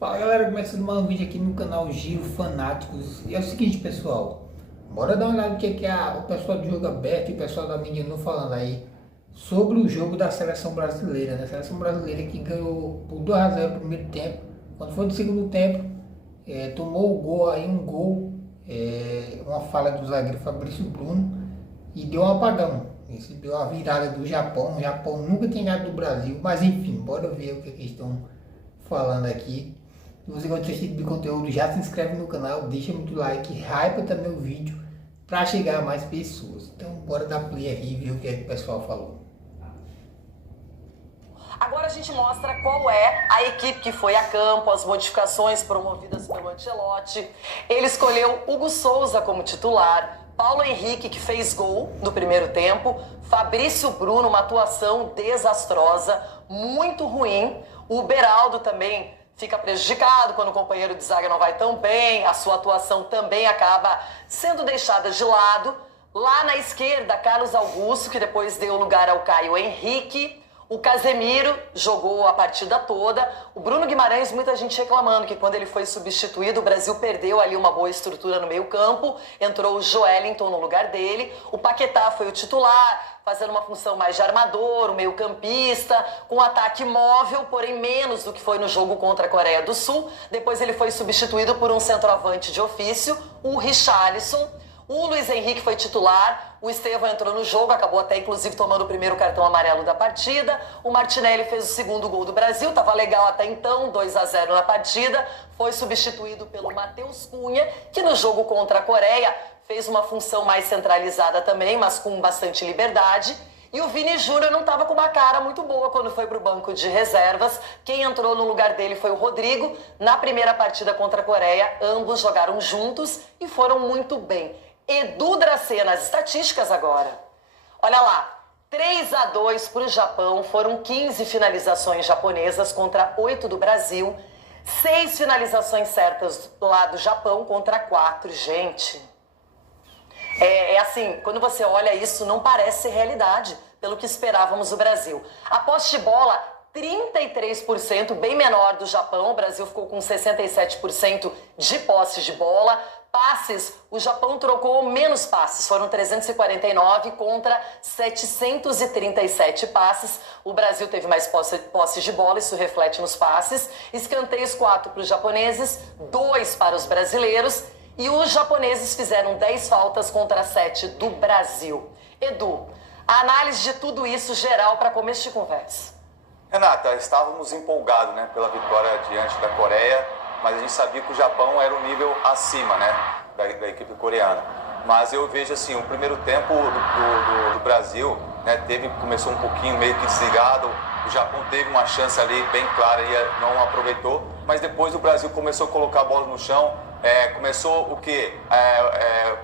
Fala galera, começando mais um vídeo aqui no canal Giro Fanáticos. E é o seguinte, pessoal, bora dar uma olhada no que o pessoal de jogo aberto e o pessoal da mídia não falando aí sobre o jogo da seleção brasileira, né? A seleção brasileira que ganhou por 2 a 0 no primeiro tempo. Quando foi no segundo tempo, tomou o gol aí, um gol, uma falha do zagueiro Fabrício Bruno e deu um apagão. Isso deu a virada do Japão. O Japão nunca tem ganhado do Brasil, mas enfim, bora ver o que eles estão falando aqui. Se você gosta desse tipo de conteúdo, já se inscreve no canal, deixa muito like, hypa também o vídeo para chegar a mais pessoas. Então bora dar play aqui e ver o que o pessoal falou. Agora a gente mostra qual é a equipe que foi a campo, as modificações promovidas pelo Ancelotti. Ele escolheu Hugo Souza como titular, Paulo Henrique, que fez gol no primeiro tempo, Fabrício Bruno, uma atuação desastrosa, muito ruim. O Beraldo também fica prejudicado quando o companheiro de zaga não vai tão bem, a sua atuação também acaba sendo deixada de lado. Lá na esquerda, Carlos Augusto, que depois deu lugar ao Caio Henrique. O Casemiro jogou a partida toda. O Bruno Guimarães, muita gente reclamando que quando ele foi substituído, o Brasil perdeu ali uma boa estrutura no meio campo. Entrou o Joelinton no lugar dele. O Paquetá foi o titular, fazendo uma função mais de armador, o meio campista, com ataque móvel, porém menos do que foi no jogo contra a Coreia do Sul. Depois ele foi substituído por um centroavante de ofício, o Richarlison. O Luiz Henrique foi titular, o Estevão entrou no jogo, acabou até inclusive tomando o primeiro cartão amarelo da partida. O Martinelli fez o segundo gol do Brasil, estava legal até então, 2 a 0 na partida. Foi substituído pelo Matheus Cunha, que no jogo contra a Coreia fez uma função mais centralizada também, mas com bastante liberdade. E o Vini Júnior não estava com uma cara muito boa quando foi para o banco de reservas. Quem entrou no lugar dele foi o Rodrigo. Na primeira partida contra a Coreia, ambos jogaram juntos e foram muito bem. Edu Dracena, as estatísticas agora. Olha lá, 3 a 2 para o Japão, foram 15 finalizações japonesas contra 8 do Brasil. 6 finalizações certas lá do Japão contra 4, gente. É assim, quando você olha isso, não parece ser realidade, pelo que esperávamos do Brasil. A posse de bola, 33%, bem menor do Japão. O Brasil ficou com 67% de posse de bola. Passes, o Japão trocou menos passes, foram 349 contra 737 passes. O Brasil teve mais posse de bola, isso reflete nos passes. Escanteios 4 para os japoneses, 2 para os brasileiros. E os japoneses fizeram 10 faltas contra 7 do Brasil. Edu, a análise de tudo isso geral para começo de conversa. Renata, estávamos empolgados, né, pela vitória diante da Coreia, mas a gente sabia que o Japão era um nível acima, né, da equipe coreana. Mas eu vejo assim, o primeiro tempo do Brasil, né, começou um pouquinho meio que desligado. O Japão teve uma chance ali bem clara e não aproveitou, mas depois o Brasil começou a colocar a bola no chão. Começou o quê?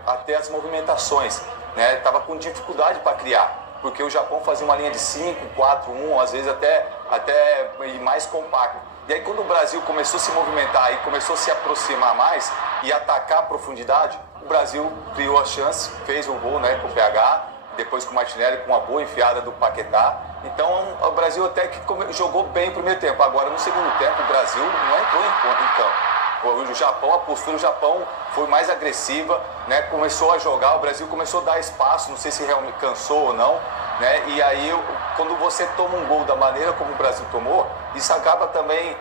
A ter as movimentações, né? Tava com dificuldade para criar, porque o Japão fazia uma linha de 5, 4, 1, às vezes até mais compacto. E aí quando o Brasil começou a se movimentar e começou a se aproximar mais e atacar a profundidade, o Brasil criou a chance, fez o gol, né, com o PH, depois com o Martinelli, com uma boa enfiada do Paquetá. Então o Brasil até que jogou bem o primeiro tempo. Agora no segundo tempo o Brasil não entrou em campo. O Japão, a postura do Japão foi mais agressiva, né? Começou a jogar, o Brasil começou a dar espaço, não sei se realmente cansou ou não, né? E aí, quando você toma um gol da maneira como o Brasil tomou, isso acaba também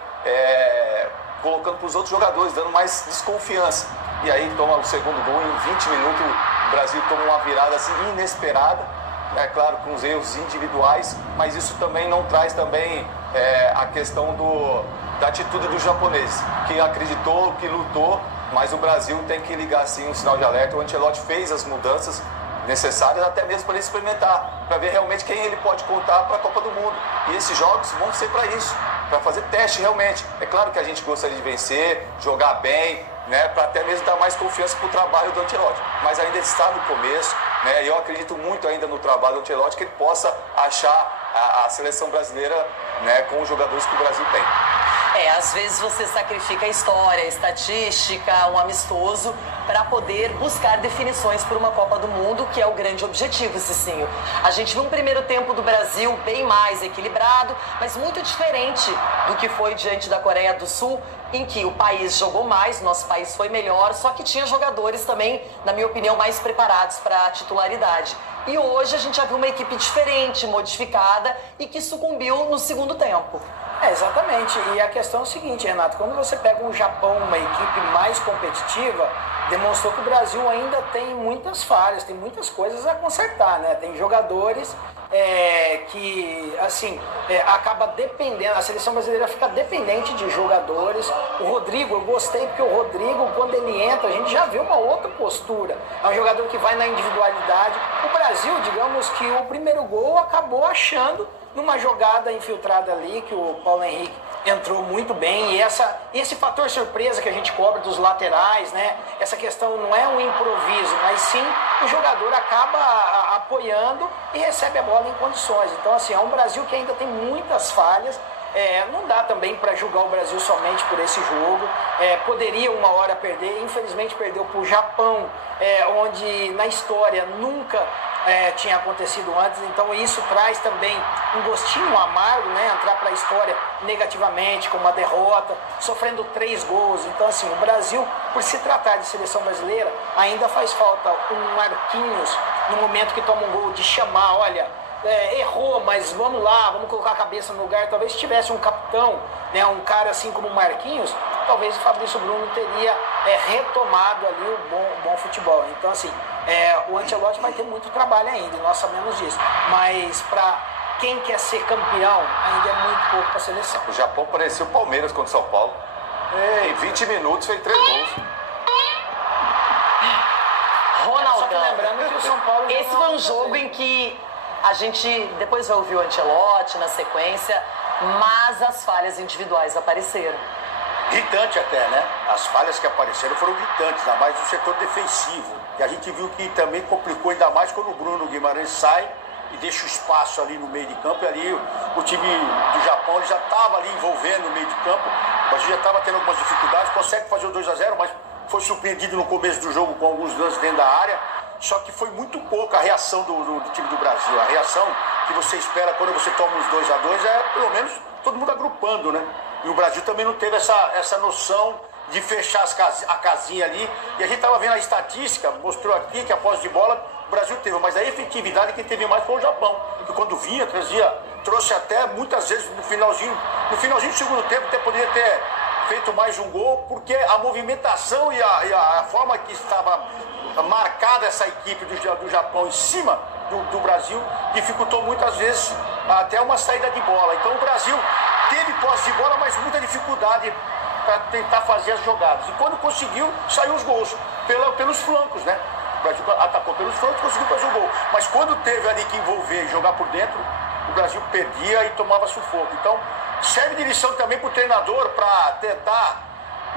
colocando para os outros jogadores, dando mais desconfiança. E aí toma o segundo gol, em 20 minutos o Brasil toma uma virada assim inesperada, é claro, com os erros individuais, mas isso também não traz também a questão da atitude dos japoneses, que acreditou, que lutou, mas o Brasil tem que ligar assim um sinal de alerta. O Ancelotti fez as mudanças necessárias até mesmo para ele experimentar, para ver realmente quem ele pode contar para a Copa do Mundo. E esses jogos vão ser para isso, para fazer teste realmente. É claro que a gente gostaria de vencer, jogar bem, né, para até mesmo dar mais confiança para o trabalho do Ancelotti, mas ainda está no começo, né, e eu acredito muito ainda no trabalho do Ancelotti, que ele possa achar a seleção brasileira, né, com os jogadores que o Brasil tem. Às vezes você sacrifica a história, a estatística, um amistoso para poder buscar definições para uma Copa do Mundo, que é o grande objetivo, Cicinho. A gente viu um primeiro tempo do Brasil bem mais equilibrado, mas muito diferente do que foi diante da Coreia do Sul, em que o país jogou mais, nosso país foi melhor, só que tinha jogadores também, na minha opinião, mais preparados para a titularidade. E hoje a gente já viu uma equipe diferente, modificada e que sucumbiu no segundo tempo. Exatamente. E a questão é o seguinte, Renato, quando você pega um Japão, uma equipe mais competitiva, demonstrou que o Brasil ainda tem muitas falhas, tem muitas coisas a consertar, né? Tem jogadores que, assim, acaba dependendo, a seleção brasileira fica dependente de jogadores. O Rodrigo, eu gostei porque o Rodrigo, quando ele entra, a gente já vê uma outra postura. É um jogador que vai na individualidade. O Brasil, digamos que o primeiro gol acabou achando numa jogada infiltrada ali, que o Paulo Henrique entrou muito bem, e esse fator surpresa que a gente cobra dos laterais, né? Essa questão não é um improviso, mas sim o jogador acaba apoiando e recebe a bola em condições. Então, assim, é um Brasil que ainda tem muitas falhas. Não dá também para julgar o Brasil somente por esse jogo. Poderia uma hora perder, infelizmente perdeu para o Japão, onde na história nunca tinha acontecido antes, então isso traz também um gostinho amargo, né? Entrar para a história negativamente, com uma derrota, sofrendo 3 gols. Então, assim, o Brasil, por se tratar de seleção brasileira, ainda faz falta um Marquinhos no momento que toma um gol de chamar, olha, errou, mas vamos lá, vamos colocar a cabeça no lugar. Talvez se tivesse um capitão, né, um cara assim como o Marquinhos, talvez o Fabrício Bruno teria retomado ali o bom futebol. Então, assim, o Ancelotti vai ter muito trabalho ainda, e nós sabemos disso. Mas para quem quer ser campeão, ainda é muito pouco para a seleção. O Japão parecia o Palmeiras contra o São Paulo. Em 20 minutos fez 3 gols. Ronaldão. Lembrando que o São Paulo... Esse foi um jogo em que a gente depois vai ouvir o Ancelotti na sequência, mas as falhas individuais apareceram. Gritante até, né? As falhas que apareceram foram gritantes, ainda mais no setor defensivo. E a gente viu que também complicou ainda mais quando o Bruno Guimarães sai e deixa o espaço ali no meio de campo. E ali o time do Japão ele já estava ali envolvendo o meio de campo. O Brasil já estava tendo algumas dificuldades, consegue fazer o 2-0, mas foi surpreendido no começo do jogo com alguns lances dentro da área. Só que foi muito pouco a reação do time do Brasil. A reação que você espera quando você toma os 2-2 é, pelo menos, todo mundo agrupando, né? E o Brasil também não teve essa noção de fechar a casinha ali. E a gente estava vendo a estatística, mostrou aqui que a posse de bola o Brasil teve. Mas a efetividade quem teve mais foi o Japão. Que quando vinha, trouxe até muitas vezes no finalzinho do segundo tempo, até poderia ter feito mais um gol, porque a movimentação e a forma que estava marcada essa equipe do Japão em cima do Brasil dificultou muitas vezes até uma saída de bola. Então o Brasil teve posse de bola, mas muita dificuldade para tentar fazer as jogadas. E quando conseguiu, saiu os gols pelos flancos, né? O Brasil atacou pelos flancos e conseguiu fazer o gol. Mas quando teve ali que envolver e jogar por dentro, o Brasil perdia e tomava sufoco. Então serve de lição também para o treinador para tentar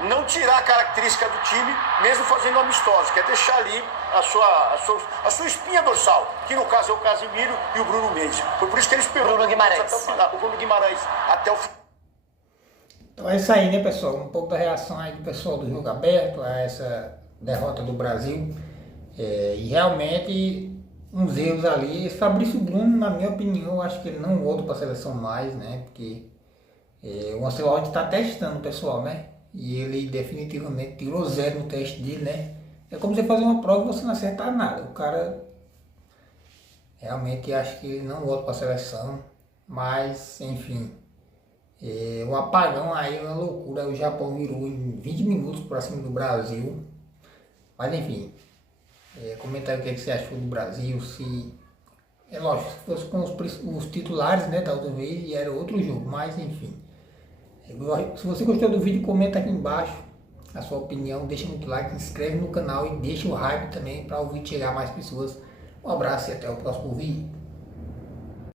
não tirar a característica do time, mesmo fazendo amistosos, que é deixar ali a sua espinha dorsal, que no caso é o Casemiro e o Bruno Mendes. Foi por isso que ele esperou Bruno Guimarães. Até o final, o Bruno Guimarães até o final. Então é isso aí, né, pessoal? Um pouco da reação aí do pessoal do jogo aberto a essa derrota do Brasil. E realmente uns erros ali. Esse Fabrício Bruno, na minha opinião, eu acho que ele não volta para a seleção mais, né? Porque o Ancelotti está testando o pessoal, né? E ele definitivamente tirou 0 no teste dele, né? É como você fazer uma prova e você não acertar nada. O cara realmente acho que ele não volta para a seleção. Mas, enfim, o apagão aí é uma loucura. O Japão virou em 20 minutos para cima do Brasil. Mas, enfim, comenta aí o que você achou do Brasil. Se, lógico, se fosse com os titulares, né, da outra vez, e era outro jogo. Mas, enfim. Se você gostou do vídeo, comenta aqui embaixo a sua opinião, deixa muito like, se inscreve no canal e deixa o hype também para o vídeo chegar a mais pessoas. Um abraço e até o próximo vídeo.